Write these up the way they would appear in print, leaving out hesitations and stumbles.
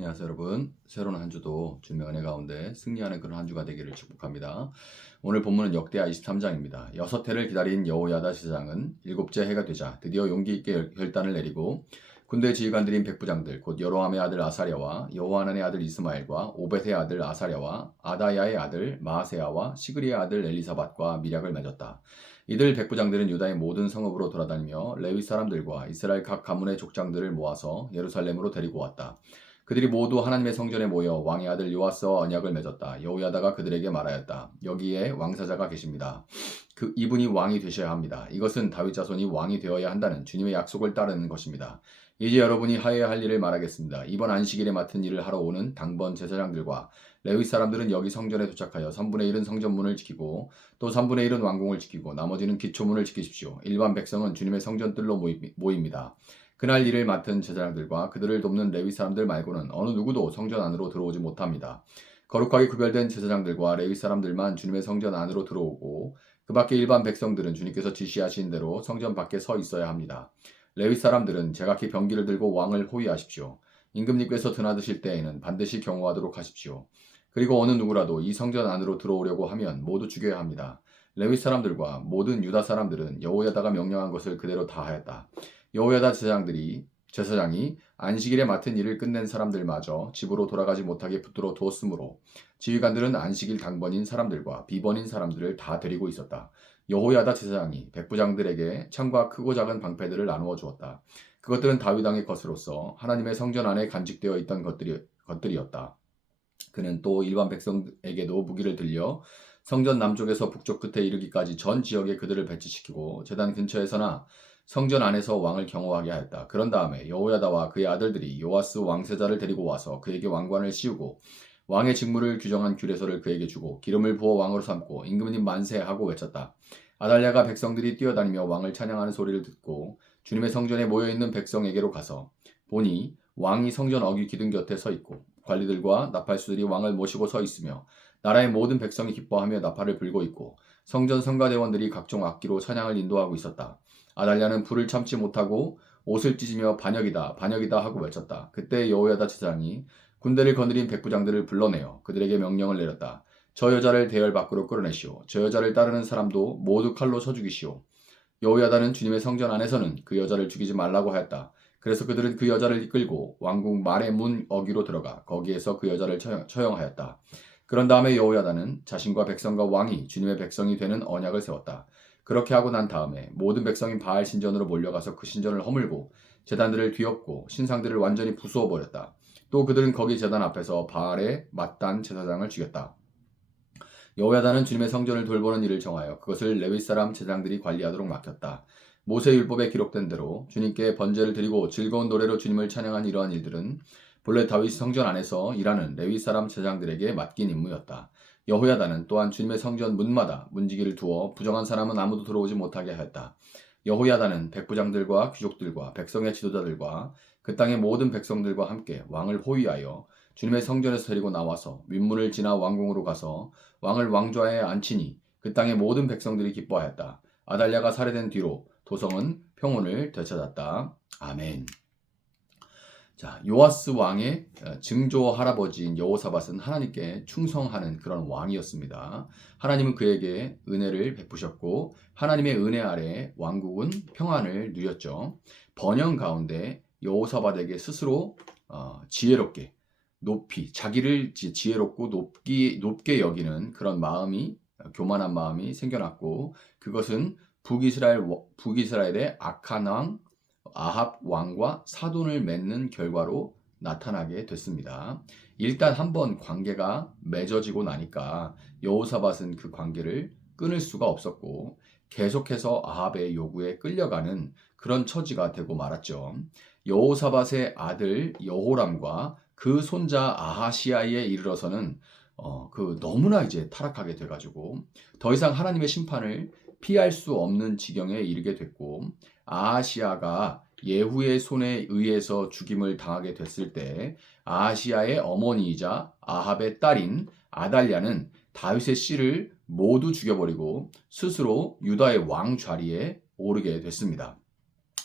안녕하세요 여러분. 새로운 한 주도 주님의 은혜 가운데 승리하는 그런 한 주가 되기를 축복합니다. 오늘 본문은 역대하 23장입니다. 6해를 기다린 여호야다 제사장은 일곱째 해가 되자 드디어 용기 있게 결단을 내리고 군대 지휘관들인 백부장들 곧 여로함의 아들 아사랴와 여호하난의 아들 이스마엘과 오벳의 아들 아사랴와 아다야의 아들 마아세야와 시그리의 아들 엘리사밧과 미략을 맺었다. 이들 백부장들은 유다의 모든 성읍으로 돌아다니며 레위 사람들과 이스라엘 각 가문의 족장들을 모아서 예루살렘으로 데리고 왔다. 그들이 모두 하나님의 성전에 모여 왕의 아들 요아스와 언약을 맺었다. 여호야다가 그들에게 말하였다. 여기에 왕사자가 계십니다. 이분이 왕이 되셔야 합니다. 이것은 다윗 자손이 왕이 되어야 한다는 주님의 약속을 따르는 것입니다. 이제 여러분이 하여야 할 일을 말하겠습니다. 이번 안식일에 맡은 일을 하러 오는 당번 제사장들과 레위 사람들은 여기 성전에 도착하여 3분의 1은 성전문을 지키고 또 3분의 1은 왕궁을 지키고 나머지는 기초문을 지키십시오. 일반 백성은 주님의 성전뜰로 모입니다. 그날 일을 맡은 제사장들과 그들을 돕는 레위 사람들 말고는 어느 누구도 성전 안으로 들어오지 못합니다. 거룩하게 구별된 제사장들과 레위 사람들만 주님의 성전 안으로 들어오고 그 밖에 일반 백성들은 주님께서 지시하신 대로 성전 밖에 서 있어야 합니다. 레위 사람들은 제각기 병기를 들고 왕을 호위하십시오. 임금님께서 드나드실 때에는 반드시 경호하도록 하십시오. 그리고 어느 누구라도 이 성전 안으로 들어오려고 하면 모두 죽여야 합니다. 레위 사람들과 모든 유다 사람들은 여호야다가 명령한 것을 그대로 다 하였다. 여호야다 제사장이 안식일에 맡은 일을 끝낸 사람들마저 집으로 돌아가지 못하게 붙들어 두었으므로 지휘관들은 안식일 당번인 사람들과 비번인 사람들을 다 데리고 있었다. 여호야다 제사장이 백부장들에게 창과 크고 작은 방패들을 나누어 주었다. 그것들은 다윗 왕의 것으로서 하나님의 성전 안에 간직되어 있던 것들이었다. 그는 또 일반 백성에게도 무기를 들려 성전 남쪽에서 북쪽 끝에 이르기까지 전 지역에 그들을 배치시키고 제단 근처에서나 성전 안에서 왕을 경호하게 하였다. 그런 다음에 여호야다와 그의 아들들이 요아스 왕세자를 데리고 와서 그에게 왕관을 씌우고 왕의 직무를 규정한 규례서를 그에게 주고 기름을 부어 왕으로 삼고 임금님 만세 하고 외쳤다. 아달랴가 백성들이 뛰어다니며 왕을 찬양하는 소리를 듣고 주님의 성전에 모여있는 백성에게로 가서 보니 왕이 성전 어귀 기둥 곁에 서 있고 관리들과 나팔수들이 왕을 모시고 서 있으며 나라의 모든 백성이 기뻐하며 나팔을 불고 있고 성전 성가대원들이 각종 악기로 찬양을 인도하고 있었다. 아달랴는 불을 참지 못하고 옷을 찢으며 반역이다 반역이다 하고 외쳤다. 그때 여호야다 제사장이 군대를 거느린 백부장들을 불러내어 그들에게 명령을 내렸다. 저 여자를 대열 밖으로 끌어내시오. 저 여자를 따르는 사람도 모두 칼로 쳐 죽이시오. 여호야다는 주님의 성전 안에서는 그 여자를 죽이지 말라고 하였다. 그래서 그들은 그 여자를 이끌고 왕궁 말의 문 어귀로 들어가 거기에서 그 여자를 처형하였다. 그런 다음에 여호야다는 자신과 백성과 왕이 주님의 백성이 되는 언약을 세웠다. 그렇게 하고 난 다음에 모든 백성이 바알 신전으로 몰려가서 그 신전을 허물고 제단들을 뒤엎고 신상들을 완전히 부수어 버렸다. 또 그들은 거기 제단 앞에서 바알의 맏단 제사장을 죽였다. 여호야다는 주님의 성전을 돌보는 일을 정하여 그것을 레위 사람 제사장들이 관리하도록 맡겼다. 모세 율법에 기록된 대로 주님께 번제를 드리고 즐거운 노래로 주님을 찬양한 이러한 일들은 본래 다윗 성전 안에서 일하는 레위 사람 제사장들에게 맡긴 임무였다. 여호야다는 또한 주님의 성전 문마다 문지기를 두어 부정한 사람은 아무도 들어오지 못하게 하였다. 여호야다는 백부장들과 귀족들과 백성의 지도자들과 그 땅의 모든 백성들과 함께 왕을 호위하여 주님의 성전에서 데리고 나와서 윗문을 지나 왕궁으로 가서 왕을 왕좌에 앉히니 그 땅의 모든 백성들이 기뻐하였다. 아달랴가 살해된 뒤로 도성은 평온을 되찾았다. 아멘. 자, 요아스 왕의 증조 할아버지인 여호사밧은 하나님께 충성하는 그런 왕이었습니다. 하나님은 그에게 은혜를 베푸셨고 하나님의 은혜 아래 왕국은 평안을 누렸죠. 번영 가운데 여호사밧에게 스스로 지혜롭게 높이 자기를 지혜롭고 높게 여기는 그런 마음이 교만한 마음이 생겨났고 그것은 북이스라엘의 악한 왕 아합 왕과 사돈을 맺는 결과로 나타나게 됐습니다. 일단 한번 관계가 맺어지고 나니까 여호사밧은 그 관계를 끊을 수가 없었고 계속해서 아합의 요구에 끌려가는 그런 처지가 되고 말았죠. 여호사밧의 아들 여호람과 그 손자 아하시야에 이르러서는 너무나 이제 타락하게 돼가지고 더 이상 하나님의 심판을 피할 수 없는 지경에 이르게 됐고 아하시야가 예후의 손에 의해서 죽임을 당하게 됐을 때 아하시야의 어머니이자 아합의 딸인 아달랴는 다윗의 씨를 모두 죽여버리고 스스로 유다의 왕 자리에 오르게 됐습니다.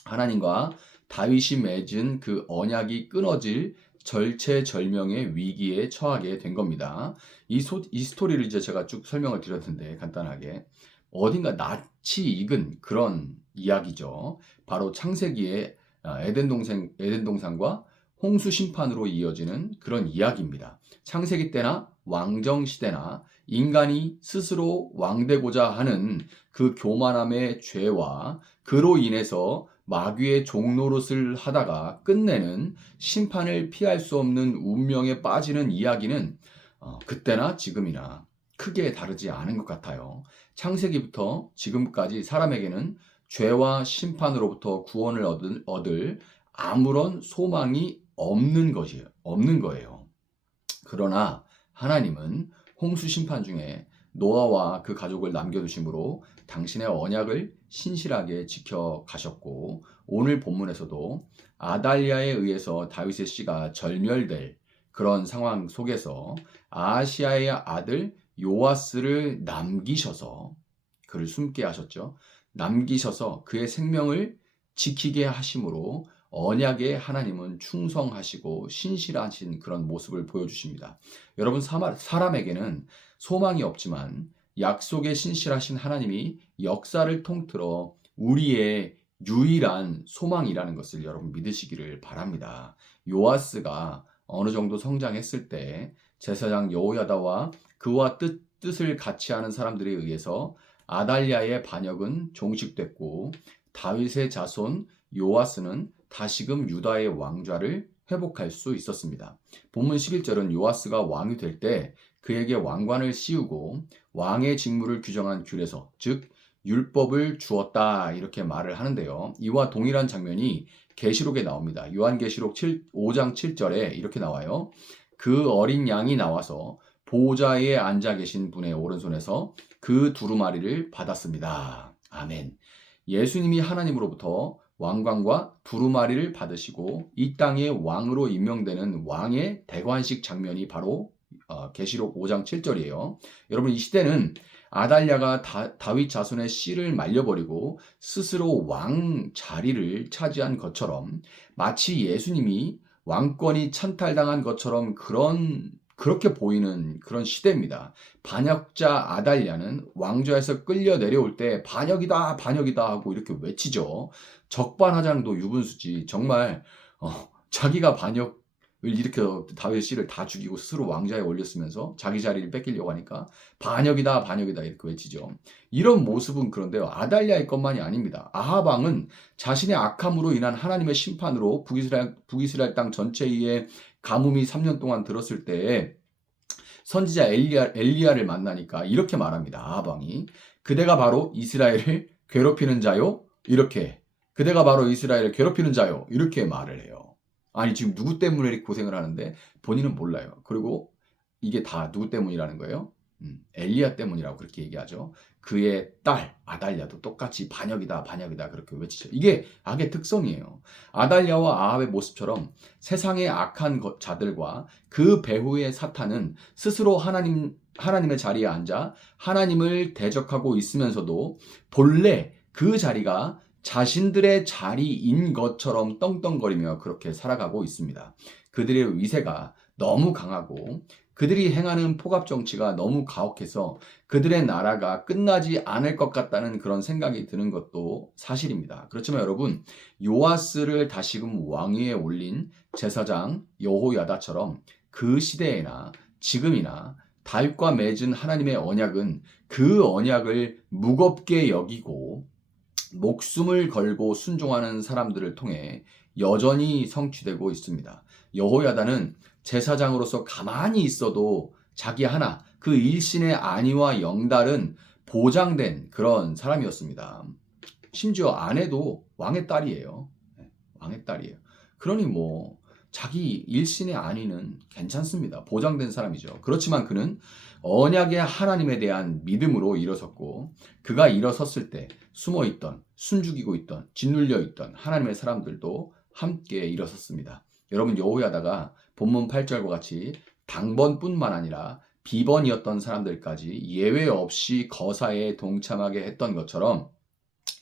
하나님과 다윗이 맺은 그 언약이 끊어질 절체절명의 위기에 처하게 된 겁니다. 이 스토리를 이제 제가 쭉 설명을 드렸는데 간단하게 어딘가 낯이 익은 그런 이야기죠. 바로 창세기의 에덴 동산과 홍수 심판으로 이어지는 그런 이야기입니다. 창세기 때나 왕정 시대나 인간이 스스로 왕되고자 하는 그 교만함의 죄와 그로 인해서 마귀의 종노릇을 하다가 끝내는 심판을 피할 수 없는 운명에 빠지는 이야기는 그때나 지금이나 크게 다르지 않은 것 같아요. 창세기부터 지금까지 사람에게는 죄와 심판으로부터 구원을 얻을 아무런 소망이 없는 거예요. 그러나 하나님은 홍수 심판 중에 노아와 그 가족을 남겨두심으로 당신의 언약을 신실하게 지켜가셨고 오늘 본문에서도 아달랴에 의해서 다윗의 씨가 절멸될 그런 상황 속에서 아하시아의 아들 요아스를 남기셔서 그를 숨게 하셨죠. 남기셔서 그의 생명을 지키게 하심으로 언약에 하나님은 충성하시고 신실하신 그런 모습을 보여주십니다. 여러분 사람에게는 소망이 없지만 약속에 신실하신 하나님이 역사를 통틀어 우리의 유일한 소망이라는 것을 여러분 믿으시기를 바랍니다. 요아스가 어느 정도 성장했을 때 제사장 여호야다와 그와 뜻을 같이 하는 사람들에 의해서 아달랴의 반역은 종식됐고 다윗의 자손 요아스는 다시금 유다의 왕좌를 회복할 수 있었습니다. 본문 11절은 요아스가 왕이 될 때 그에게 왕관을 씌우고 왕의 직무를 규정한 규례서, 즉 율법을 주었다 이렇게 말을 하는데요. 이와 동일한 장면이 계시록에 나옵니다. 요한계시록 5장 7절에 이렇게 나와요. 그 어린 양이 나와서 보좌에 앉아 계신 분의 오른손에서 그 두루마리를 받았습니다. 아멘. 예수님이 하나님으로부터 왕관과 두루마리를 받으시고 이 땅의 왕으로 임명되는 왕의 대관식 장면이 바로 계시록 5장 7절이에요. 여러분 이 시대는 아달랴가 다윗 자손의 씨를 말려버리고 스스로 왕 자리를 차지한 것처럼 마치 예수님이 왕권이 찬탈당한 것처럼 그렇게 보이는 그런 시대입니다. 반역자 아달랴는 왕좌에서 끌려 내려올 때 반역이다 반역이다 하고 이렇게 외치죠. 적반하장도 유분수지. 정말 자기가 반역을 일으켜 다윗 씨를 다 죽이고 스스로 왕좌에 올렸으면서 자기 자리를 뺏기려고 하니까 반역이다 반역이다 이렇게 외치죠. 이런 모습은 그런데요. 아달랴의 것만이 아닙니다. 아합 왕은 자신의 악함으로 인한 하나님의 심판으로 북이스라엘 땅 전체에 가뭄이 3년 동안 들었을 때 선지자 엘리야를 만나니까 이렇게 말합니다. 아합 왕이 그대가 바로 이스라엘을 괴롭히는 자요? 이렇게 그대가 바로 이스라엘을 괴롭히는 자요? 이렇게 말을 해요. 아니 지금 누구 때문에 이렇게 고생을 하는데 본인은 몰라요. 그리고 이게 다 누구 때문이라는 거예요? 엘리야 때문이라고 그렇게 얘기하죠. 그의 딸 아달랴도 똑같이 반역이다 반역이다 그렇게 외치죠. 이게 악의 특성이에요. 아달랴와 아합의 모습처럼 세상의 악한 자들과 그 배후의 사탄은 스스로 하나님의 자리에 앉아 하나님을 대적하고 있으면서도 본래 그 자리가 자신들의 자리인 것처럼 떵떵거리며 그렇게 살아가고 있습니다. 그들의 위세가 너무 강하고 그들이 행하는 포갑 정치가 너무 가혹해서 그들의 나라가 끝나지 않을 것 같다는 그런 생각이 드는 것도 사실입니다. 그렇지만 여러분, 요아스를 다시금 왕위에 올린 제사장 여호야다처럼 그 시대에나 지금이나 다윗과 맺은 하나님의 언약은 그 언약을 무겁게 여기고 목숨을 걸고 순종하는 사람들을 통해 여전히 성취되고 있습니다. 여호야다는 제사장으로서 가만히 있어도 자기 하나 그 일신의 안위와 영달은 보장된 그런 사람이었습니다. 심지어 아내도 왕의 딸이에요. 왕의 딸이에요. 그러니 뭐 자기 일신의 안위는 괜찮습니다. 보장된 사람이죠. 그렇지만 그는 언약의 하나님에 대한 믿음으로 일어섰고 그가 일어섰을 때 숨어있던 숨죽이고 있던 짓눌려 있던 하나님의 사람들도 함께 일어섰습니다. 여러분 여호야다가 본문 8절과 같이 당번뿐만 아니라 비번이었던 사람들까지 예외 없이 거사에 동참하게 했던 것처럼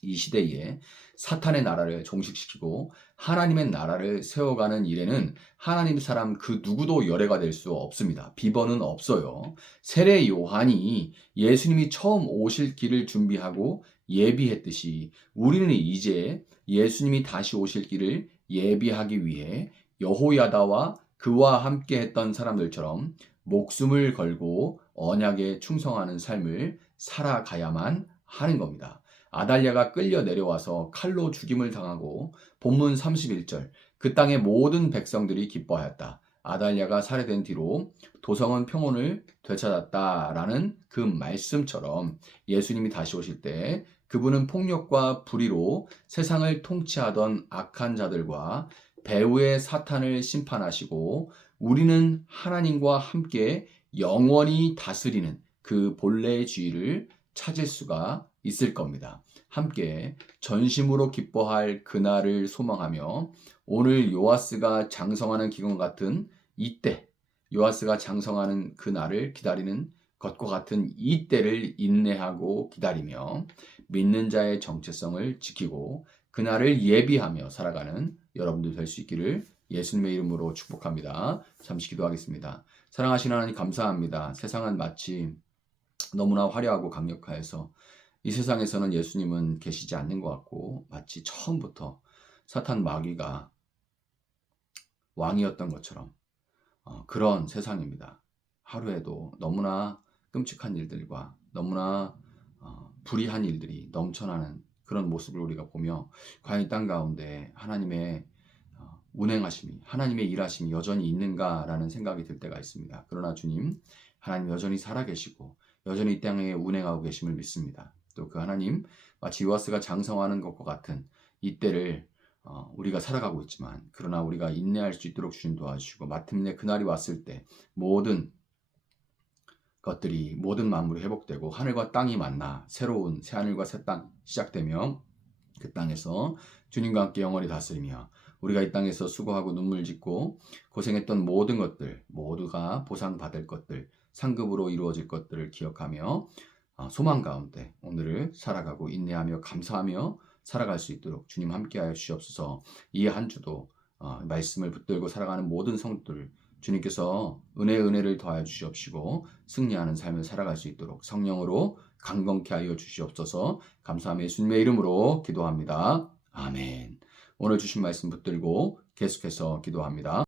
이 시대에 사탄의 나라를 종식시키고 하나님의 나라를 세워가는 일에는 하나님 사람 그 누구도 열애가 될 수 없습니다. 비번은 없어요. 세례 요한이 예수님이 처음 오실 길을 준비하고 예비했듯이 우리는 이제 예수님이 다시 오실 길을 예비하기 위해 여호야다와 그와 함께 했던 사람들처럼 목숨을 걸고 언약에 충성하는 삶을 살아가야만 하는 겁니다. 아달랴가 끌려 내려와서 칼로 죽임을 당하고 본문 31절 그 땅의 모든 백성들이 기뻐하였다. 아달랴가 살해된 뒤로 도성은 평온을 되찾았다라는 그 말씀처럼 예수님이 다시 오실 때 그분은 폭력과 불의로 세상을 통치하던 악한 자들과 배후의 사탄을 심판하시고 우리는 하나님과 함께 영원히 다스리는 그 본래의 지위를 찾을 수가 있을 겁니다. 함께 전심으로 기뻐할 그날을 소망하며 오늘 요아스가 장성하는 기간 같은 이때 요아스가 장성하는 그날을 기다리는 것과 같은 이때를 인내하고 기다리며 믿는 자의 정체성을 지키고 그날을 예비하며 살아가는 여러분들 될 수 있기를 예수님의 이름으로 축복합니다. 잠시 기도하겠습니다. 사랑하시는 하나님 감사합니다. 세상은 마치 너무나 화려하고 강력하여서 이 세상에서는 예수님은 계시지 않는 것 같고 마치 처음부터 사탄 마귀가 왕이었던 것처럼 그런 세상입니다. 하루에도 너무나 끔찍한 일들과 너무나 불의한 일들이 넘쳐나는 그런 모습을 우리가 보며 과연 이 땅 가운데 하나님의 운행하심이 하나님의 일하심이 여전히 있는가라는 생각이 들 때가 있습니다. 그러나 주님 하나님 여전히 살아계시고 여전히 이 땅에 운행하고 계심을 믿습니다. 또 그 하나님 마치 요아스가 장성하는 것과 같은 이때를 우리가 살아가고 있지만 그러나 우리가 인내할 수 있도록 주님 도와주시고 마침내 그날이 왔을 때 모든 것들이 모든 만물이 회복되고 하늘과 땅이 만나 새로운 새하늘과 새 땅 시작되며 그 땅에서 주님과 함께 영원히 다스리며 우리가 이 땅에서 수고하고 눈물 짓고 고생했던 모든 것들 모두가 보상받을 것들 상급으로 이루어질 것들을 기억하며 소망 가운데 오늘을 살아가고 인내하며 감사하며 살아갈 수 있도록 주님 함께하여 주시옵소서. 이 한 주도 말씀을 붙들고 살아가는 모든 성도들 주님께서 은혜를 더하여 주시옵시고 승리하는 삶을 살아갈 수 있도록 성령으로 강건케 하여 주시옵소서. 감사하며 예수님의 이름으로 기도합니다. 아멘. 오늘 주신 말씀 붙들고 계속해서 기도합니다.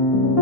니다